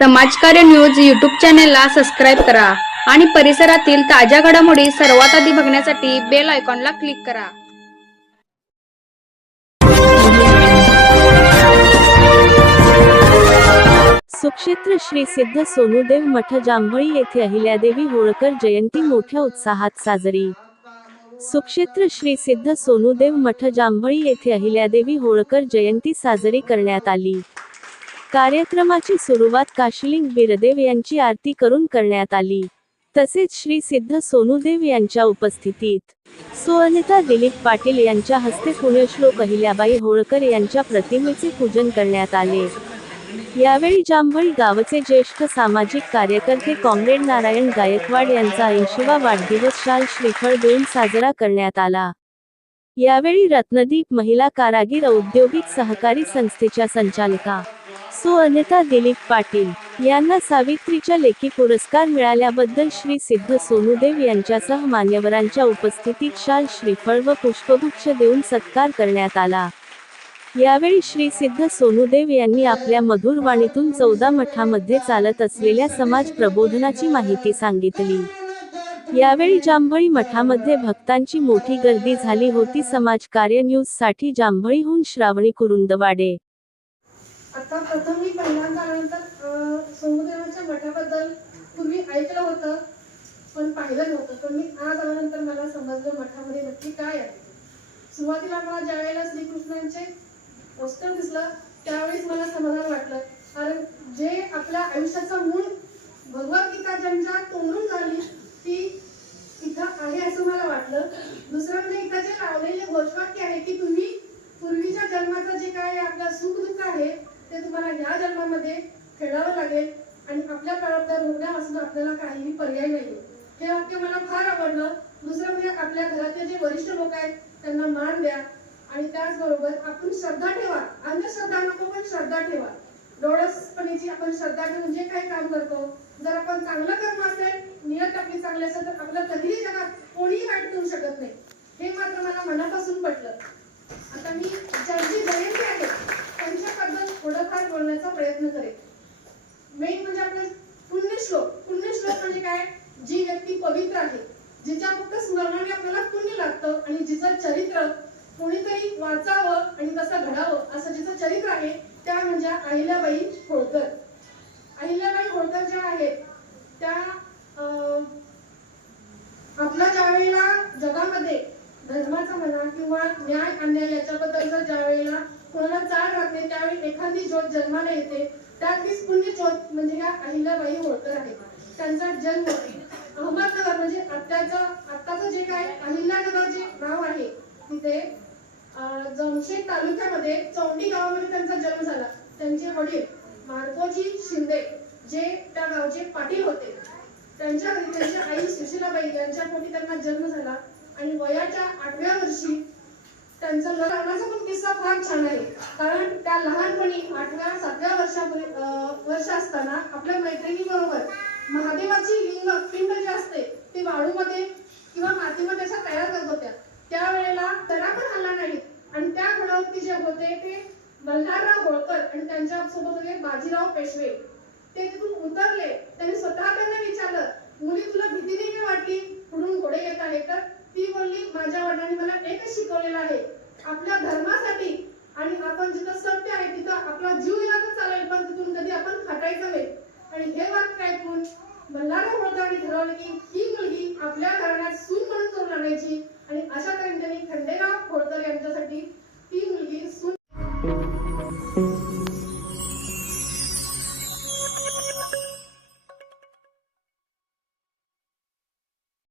समाजकार्य news YouTube चॅनेलला subscribe करा आणि परिसरातील ताज्या घडामोडी सर्वात आधी बघण्यासाठी बेल आयकॉनला क्लिक करा। सुक्षेत्र श्री सिद्ध सोनूदेव मठ जांभळी येथे अहिल्यादेवी होळकर जयंती मोठ्या उत्साहात साजरी। सुक्षेत्र श्री सिद्ध सोनूदेव मठ जांभळी येथे अहिल्यादेवी होळकर जयंती साजरी करण्यात आली। कार्यक्रमाची सुरुवात काशीलिंग बिरदेव यांची आरती करून करण्यात आली। तसेच श्री सिद्ध सोनूदेव यांच्या उपस्थितीत सुअनिता दिलीप पाटील यांच्या हस्ते पुण्यश्लोक अहिल्याबाई होळकर यांच्या प्रतिमेचे पूजन करण्यात आले। यावेळी जांभळी गावचे ज्येष्ठ सामाजिक कार्यकर्ते कॉम्रेड नारायण गायकवाड यांचा 80वा वाढदिवस शाल श्रीफळ देऊन साजरा करण्यात आला। यावेळी रत्नदीप महिला कारागीर औद्योगिक सहकारी संस्थेच्या संचालिका सुअनिता दिलीप पाटील यांना सावित्रीच्या लेखी पुरस्कार मिळाल्याबद्दल श्री सिद्ध सोनूदेव यांच्यासह मान्यवरांच्या उपस्थितीत शाल श्रीफळ व पुष्पगुच्छ देऊन सत्कार करण्यात आला। यावेळी श्री सिद्ध सोनूदेव यांनी आपल्या मधुर वाणीतून 14 मठामध्ये चालत असलेल्या समाज प्रबोधनाची माहिती सांगितली। यावेळी जांभळी मठामध्ये भक्तांची मोठी गर्दी झाली होती। समाजकार्य न्यूज साठी जांभळीहून श्रावणी कुरुंदवाडे। आता प्रथम मी पहिल्यांदा सोनूदेवाच्या मठाबद्दल पूर्वी ऐकलं होतं पण पाहिलं नव्हतं, पण मी आज आल्यानंतर मला समजलं मठामध्ये नक्की काय आहे। सुरुवातीला मला ज्यावेळेला श्रीकृष्णांचे पोस्टर दिसलं त्यावेळेस मला समाधान वाटलं, कारण जे आपल्या आयुष्याचा मूळ भगवद्गीता ज्यांच्या तोंडून झाली ती इथं आहे असं मला वाटलं। दुसरं म्हणजे इथं जे लावलेले घोषवाक्य आहे की तुम्ही पूर्वीच्या जन्माचं जे काय आपलं सुख दुःख आहे ते तुम्हाला ह्या जन्मामध्ये फेडावं लागेल आणि आपल्या प्रारब्धात भोगण्यापासून आपल्याला काहीही पर्याय नाही। हे वाक्य मला फार आवडलं। दुसरं म्हणजे आपल्या घरातले जे वरिष्ठ लोक आहेत त्यांना मान द्या आणि त्याचबरोबर आपण श्रद्धा ठेवा। अंधश्रद्धा नको पण श्रद्धा ठेवा। डोळसपणीची आपण श्रद्धा ठेवून जे काही काम करतो, जर आपण चांगलं कर्म असेल, नियत आपली चांगली असेल तर आपलं कधीही जगात कोणीही वाईट करू शकत नाही। हे मात्र मला मनापासून पटलं। आता मी ज्यांची जयंती आहे त्यांच्याबद्दल थोडंफार बोलण्याचा प्रयत्न करेन। मेन म्हणजे आपले पुण्यश्लोक। पुण्यश्लोक म्हणजे काय? जी व्यक्ती पवित्र आहे, जिच्या फक्त स्मरणाने आपल्याला पुण्य लागतं आणि जिचं चरित्र कोणीतरी वाचावं आणि तसं घडावं असं जिचं चरित्र आहे त्या म्हणजे अहिल्याबाई होळकर। अहिल्याबाई होळकर ज्या आहेत त्या आपल्या ज्यावेळेला जगामध्ये धर्माचा म्हणा किंवा न्याय अन्याय याच्याबद्दल जर ज्यावेळेला कोणाला चाल राहते त्यावेळी एखादी ज्योत जन्माला येते, त्यातलीच पुण्य ज्योत म्हणजे ह्या अहिल्याबाई होळकर आहेत। त्यांचा जन्म अहमदनगर म्हणजे आत्ताचं जे काय अहिल्यानगर जे गाव आहे तिथे जमशेद तालुक्यामध्ये चौंडी गावामध्ये त्यांचा जन्म झाला। त्यांचे वडील मार्कोजी शिंदे जे त्या गावचे पाटील होते, त्यांच्या घरी त्यांची आई सुशीलाबाई यांच्या पोटी त्यांना जन्म झाला आणि वयाच्या 8व्या वर्षी त्यांचा लग्नाचा पण किस्सा फार छान आहे। कारण त्या लहानपणी 8व्या-7व्या वर्ष असताना आपल्या मैत्रिणीबरोबर महादेवाची पिंड जी असते ती वाळूमध्ये किंवा मातीमध्ये अशा तयार करत होत्या। त्यावेळेला तरा पण हल्ला नाही आणि त्या घोड्यावरती जे होते ते मल्हारराव होळकर आणि त्यांच्या सोबत होते बाजीराव पेशवे। ते तिथून उतरले, त्यांनी स्वतः त्यांना विचारलं, मुली तुला भीती नाही का वाटली पुढून घोडे येत आहे? तर ती बोलली, माझ्या वडिलांनी मला एकच शिकवलेलं आहे, आपल्या धर्मासाठी आणि आपण जिथं सत्य आहे तिथं आपला जीव गेला तर चालेल पण तिथून कधी आपण हटायचं नाही। आणि हे वाक्य ऐकून मल्हारराव होळकरांनी ठरवलं की ही मुलगी आपल्या घराण्यात सून म्हणून करून आणायची आणि अशा तऱ्हेने त्यांनी खंडेराव होळकर यांच्यासाठी